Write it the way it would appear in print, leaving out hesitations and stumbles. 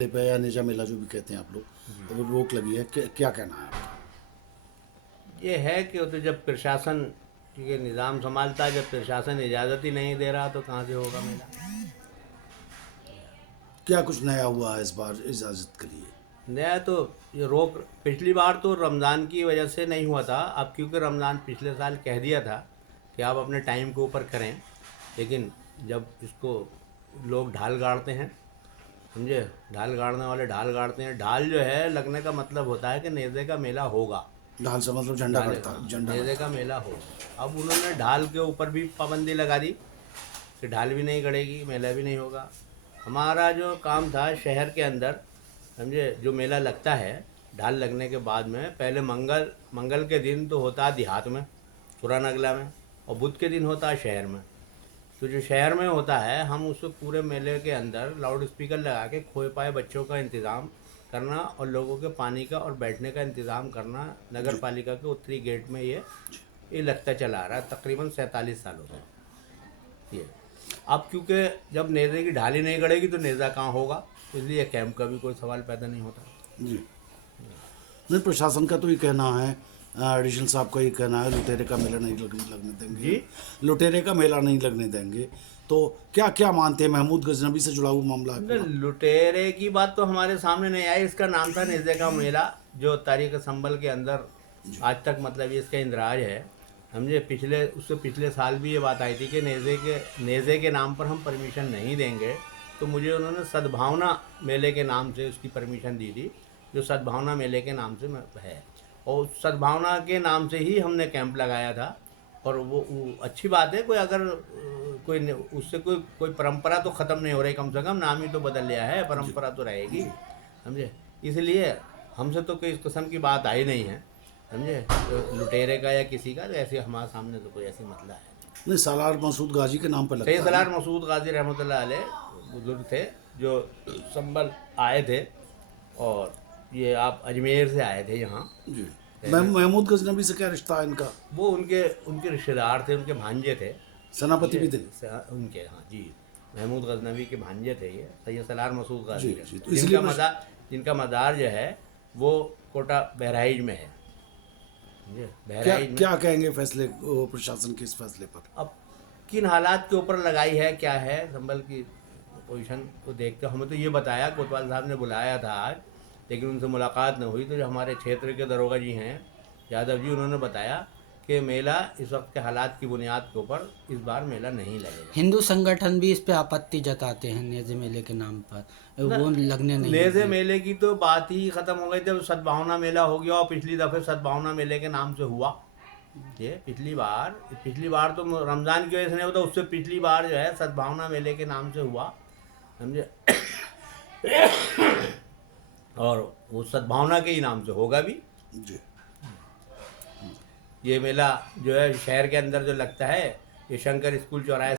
पे या निजा मेला जो भी कहते हैं आप लोग, वो रोक लगी है, क्या कहना है आपका? ये है कि वो तो जब प्रशासन ये निज़ाम संभालता है, जब प्रशासन इजाज़त ही नहीं दे रहा तो कहाँ से होगा मेला। क्या कुछ नया हुआ है इस बार इजाज़त के लिए? नया तो ये रोक पिछली बार तो रमज़ान की वजह से नहीं हुआ था। अब क्योंकि रमज़ान पिछले साल कह दिया था कि आप अपने टाइम के ऊपर करें, लेकिन जब इसको लोग ढाल गाड़ते हैं, समझे, ढाल गाड़ने वाले ढाल गाड़ते हैं। ढाल जो है लगने का मतलब होता है कि नेज़े का मेला होगा। ढाल से मतलब झंडा ढाल, गड़ता, झंडा नेज़े गड़ता। का मेला होगा। अब उन्होंने ढाल के ऊपर भी पाबंदी लगा दी कि ढाल भी नहीं गड़ेगी, मेला भी नहीं होगा। हमारा जो काम था शहर के अंदर, समझे, जो मेला लगता है ढाल लगने के बाद में, पहले मंगल के दिन तो होता है देहात में, पुरानगला में, और बुध के दिन होता है शहर में। तो जो शहर में होता है, हम उसको पूरे मेले के अंदर लाउड स्पीकर लगा के खोए पाए बच्चों का इंतज़ाम करना और लोगों के पानी का और बैठने का इंतज़ाम करना, नगर पालिका के उत्तरी गेट में ये लगता चला आ रहा है तकरीबन 47 सालों से। ये अब क्योंकि जब नेज़े की ढाली नहीं गड़ेगी तो नेज़ा कहाँ होगा, इसलिए कैंप का भी कोई सवाल पैदा नहीं होता। जी नहीं, प्रशासन का तो ये कहना है, एडिशनल साहब का ये कहना है, लुटेरे का मेला नहीं लगने देंगे जी, लुटेरे का मेला नहीं लगने देंगे। तो क्या क्या मानते हैं, महमूद गजनबी से जुड़ा हुआ मामला है पूरा? लुटेरे की बात तो हमारे सामने नहीं आई। इसका नाम था नेज़े का मेला, जो तारीख संभल के अंदर आज तक मतलब ये इसका इंदराज है। समझे, उससे पिछले साल भी ये बात आई थी कि नेज़े के नाम पर हम परमिशन नहीं देंगे। तो मुझे उन्होंने सद्भावना मेले के नाम से उसकी परमिशन दी थी, जो सद्भावना मेले के नाम से है। और सद्भावना के नाम से ही हमने कैंप लगाया था। और वो अच्छी बात है। कोई अगर उससे कोई परंपरा तो ख़त्म नहीं हो रही, कम से कम नाम ही तो बदल लिया है, परंपरा तो रहेगी। समझे, इसलिए हमसे तो कोई इस किस्म की बात आई नहीं है। समझे, तो लुटेरे का या किसी का तो ऐसे हमारे सामने तो कोई ऐसी मतला है नहीं, सालार मसूद गाजी के नाम पर सही। लगता है सलार ना? मसूद गाजी रहमतुल्लाह अलैह बुजुर्ग थे, जो संभल आए थे, और ये आप अजमेर से आए थे यहाँ। जी। महमूद गजनबी से क्या रिश्ता है इनका? वो उनके उनके रिश्तेदार थे, उनके भांजे थे सेनापति भी थे? उनके, हाँ जी, महमूद गजनवी के भांजे थे ये सैयद सलार मसूद गाजी, जी, तो इसलिए जिनका मज़ार जो है वो कोटा बहराइच में है। समझे, क्या बहराइच में। क्या कहेंगे फैसले प्रशासन के इस फैसले पर? अब किन हालात के ऊपर लगाई है, क्या है संभल की पोजीशन को देखते, हमें तो ये बताया, कोतवाल साहब ने बुलाया था आज, लेकिन उनसे मुलाकात न हुई। तो जो हमारे क्षेत्र के दरोगा जी हैं यादव जी, उन्होंने बताया कि मेला इस वक्त के हालात की बुनियाद के ऊपर इस बार मेला नहीं लगेगा। हिंदू संगठन भी इस पे आपत्ति जताते हैं नेज़े मेले के नाम पर, वो लगने नहीं नेज़े देंगे। मेले की तो बात ही ख़त्म हो गई जब सद्भावना मेला हो गया, और पिछली दफ़े सद्भावना मेले के नाम से हुआ। ये पिछली बार तो रमज़ान की वजह से नहीं होता, उससे पिछली बार जो है सद्भावना मेले के नाम से हुआ। समझे, और वो सद्भावना के ही नाम से होगा भी। जी। ये मेला जो है शहर के अंदर जो लगता है, ये शंकर स्कूल चौराहे